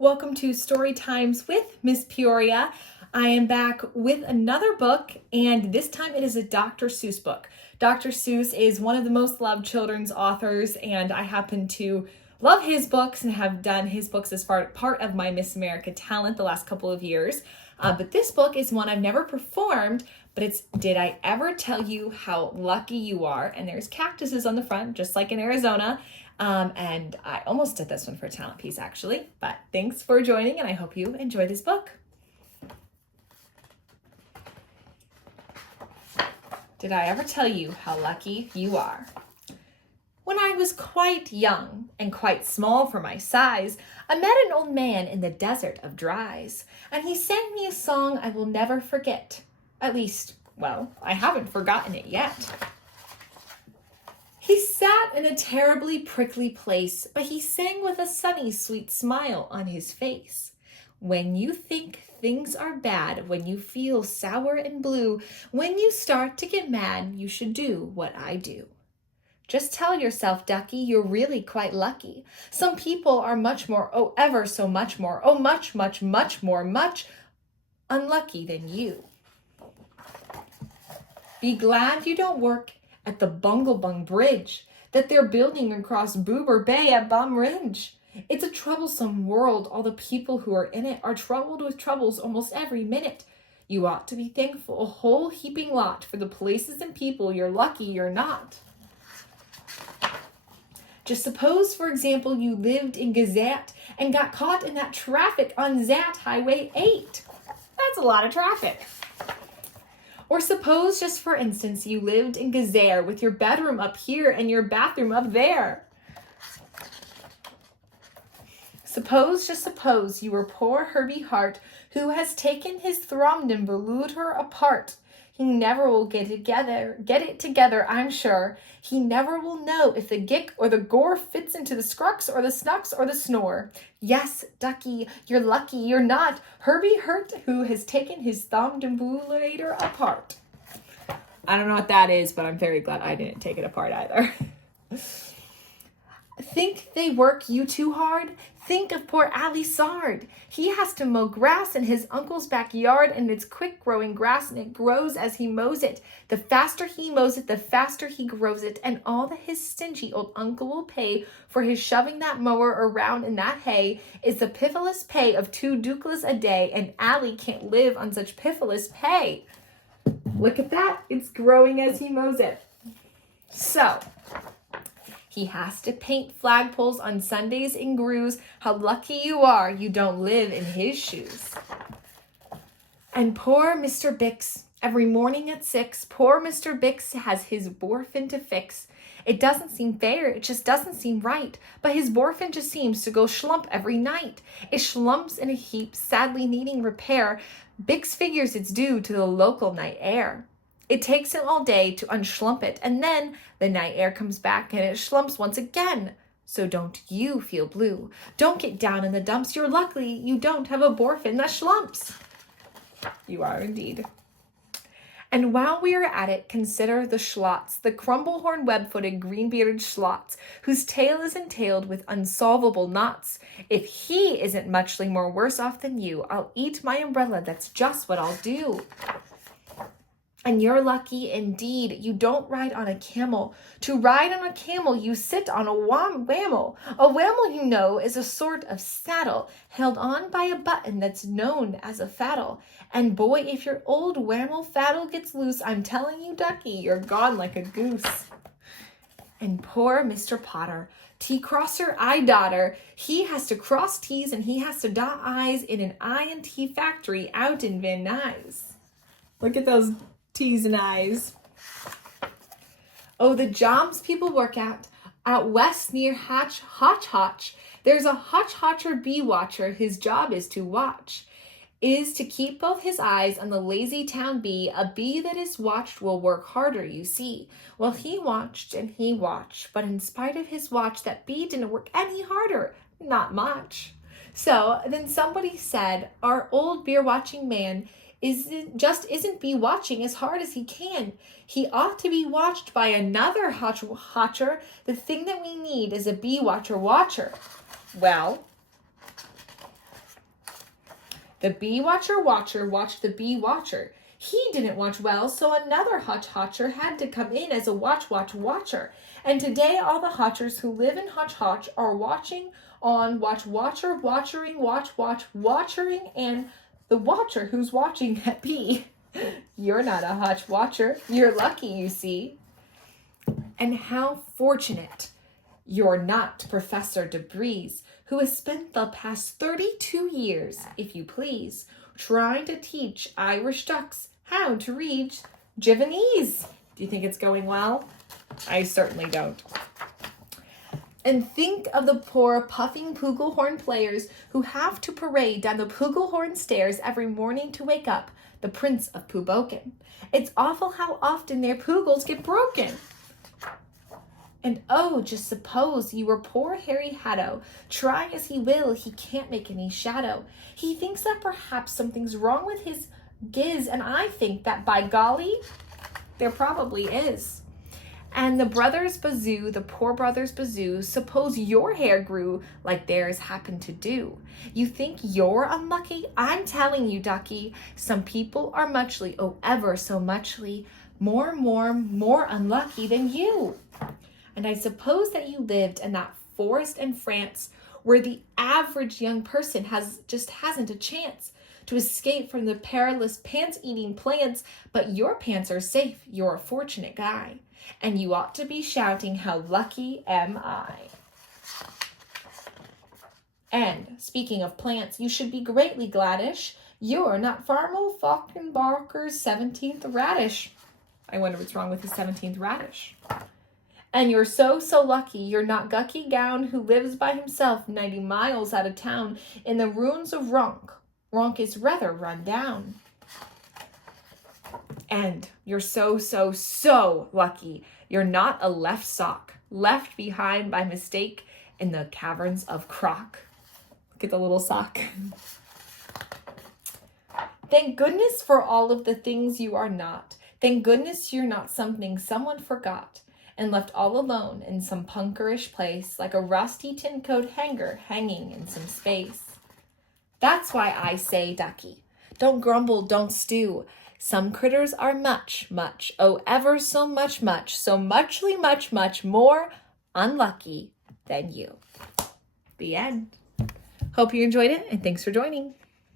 Welcome to Storytimes with Miss Peoria. I am back with another book, and this time it is a Dr. Seuss book. Dr. Seuss is one of the most loved children's authors, and I happen to love his books and have done his books as part of my Miss America talent the last couple of years. But this book is one I've never performed, but it's Did I Ever Tell You How Lucky You Are? And there's cactuses on the front, just like in Arizona. And I almost did this one for a talent piece, actually. But thanks for joining, and I hope you enjoy this book. Did I ever tell you how lucky you are? When I was quite young and quite small for my size, I met an old man in the desert of Dries, and he sang me a song I will never forget. At least, well, I haven't forgotten it yet. He sat in a terribly prickly place, but he sang with a sunny, sweet smile on his face. When you think things are bad, when you feel sour and blue, when you start to get mad, you should do what I do. Just tell yourself, ducky, you're really quite lucky. Some people are much more, oh, ever so much more, oh, much, much, much more, much unlucky than you. Be glad you don't work at the Bunglebung Bridge that they're building across Boober Bay at Bum Ridge. It's a troublesome world. All the people who are in it are troubled with troubles almost every minute. You ought to be thankful a whole heaping lot for the places and people you're lucky you're not. Just suppose, for example, you lived in Gazette and got caught in that traffic on Zat Highway 8. That's a lot of traffic. Or suppose, just for instance, you lived in Gazare with your bedroom up here and your bathroom up there. Suppose, just suppose, you were poor Herbie Hart, who has taken his Thromdambuluter apart. He never will get it together, I'm sure. He never will know if the gick or the gore fits into the scrux or the snucks or the snore. Yes, ducky, you're lucky you're not Herbie Hurt, who has taken his Thromdambulator apart. I don't know what that is, but I'm very glad I didn't take it apart either. Think they work you too hard? Think of poor Ali Sard. He has to mow grass in his uncle's backyard, and it's quick-growing grass, and it grows as he mows it. The faster he mows it, the faster he grows it, and all that his stingy old uncle will pay for his shoving that mower around in that hay is the piffless pay of 2 ducats a day, and Ali can't live on such piffless pay. Look at that. It's growing as he mows it. So he has to paint flagpoles on Sundays in grooves. How lucky you are you don't live in his shoes. And poor Mr. Bix, every morning at 6, poor Mr. Bix has his boorfin to fix. It doesn't seem fair, it just doesn't seem right, but his boorfin just seems to go schlump every night. It schlumps in a heap, sadly needing repair. Bix figures it's due to the local night air. It takes him all day to unschlump it, and then the night air comes back and it schlumps once again. So don't you feel blue. Don't get down in the dumps. You're lucky you don't have a boorfin that schlumps. You are indeed. And while we are at it, consider the schlots, the crumble-horned, web-footed, green-bearded schlots, whose tail is entailed with unsolvable knots. If he isn't muchly more worse off than you, I'll eat my umbrella. That's just what I'll do. And you're lucky indeed. You don't ride on a camel. To ride on a camel, you sit on a whammel. A whammel, you know, is a sort of saddle held on by a button that's known as a faddle. And boy, if your old whammel faddle gets loose, I'm telling you, ducky, you're gone like a goose. And poor Mr. Potter, T-crosser, I-dotter, he has to cross T's and he has to dot I's in an I&T factory out in Van Nuys. Look at those T's and I's. Oh, the jobs people work out west near Hotch. There's a Hotch-Hotcher bee watcher. His job is to watch. Is to keep both his eyes on the lazy town bee. A bee that is watched will work harder, you see. Well, he watched and he watched, but in spite of his watch, that bee didn't work any harder. Not much. So then somebody said, our old beer-watching man isn't bee watching as hard as he can. He ought to be watched by another hotcher. The thing that we need is a bee watcher. Well, The bee watcher watched the bee watcher. He didn't watch well, so another hotch-hotcher had to come in as a watcher. And today all the hotchers who live in hotch-hotch are watching on watchering, and the watcher who's watching that bee. You're not a hotch watcher. You're lucky, you see. And how fortunate you're not Professor DeBreeze, who has spent the past 32 years, if you please, trying to teach Irish ducks how to read Javanese. Do you think it's going well? I certainly don't. And think of the poor puffing Pugelhorn players who have to parade down the Pugelhorn stairs every morning to wake up the Prince of Puboken. It's awful how often their pugels get broken. And oh, just suppose you were poor Harry Hatto. Try as he will, he can't make any shadow. He thinks that perhaps something's wrong with his giz, and I think that by golly, there probably is. And the brothers Bazoo, the poor brothers Bazoo, suppose your hair grew like theirs happened to do. You think you're unlucky? I'm telling you, ducky, some people are muchly, oh ever so muchly, more unlucky than you. And I suppose that you lived in that forest in France where the average young person hasn't a chance to escape from the perilous pants-eating plants, but your pants are safe. You're a fortunate guy. And you ought to be shouting, how lucky am I. And speaking of plants, you should be greatly gladish. You're not Farmel Falkenbarker's 17th radish. I wonder what's wrong with his 17th radish. And you're so lucky you're not Gucky Gown, who lives by himself 90 miles out of town in the ruins of Ronk. Ronk is rather run down. And you're so lucky you're not a left sock, left behind by mistake in the caverns of Croc. Look at the little sock. Thank goodness for all of the things you are not. Thank goodness you're not something someone forgot and left all alone in some punkerish place, like a rusty tin coat hanger hanging in some space. That's why I say, ducky, don't grumble, don't stew. Some critters are much, oh ever so much, so much more unlucky than you. The end. Hope you enjoyed it, and thanks for joining.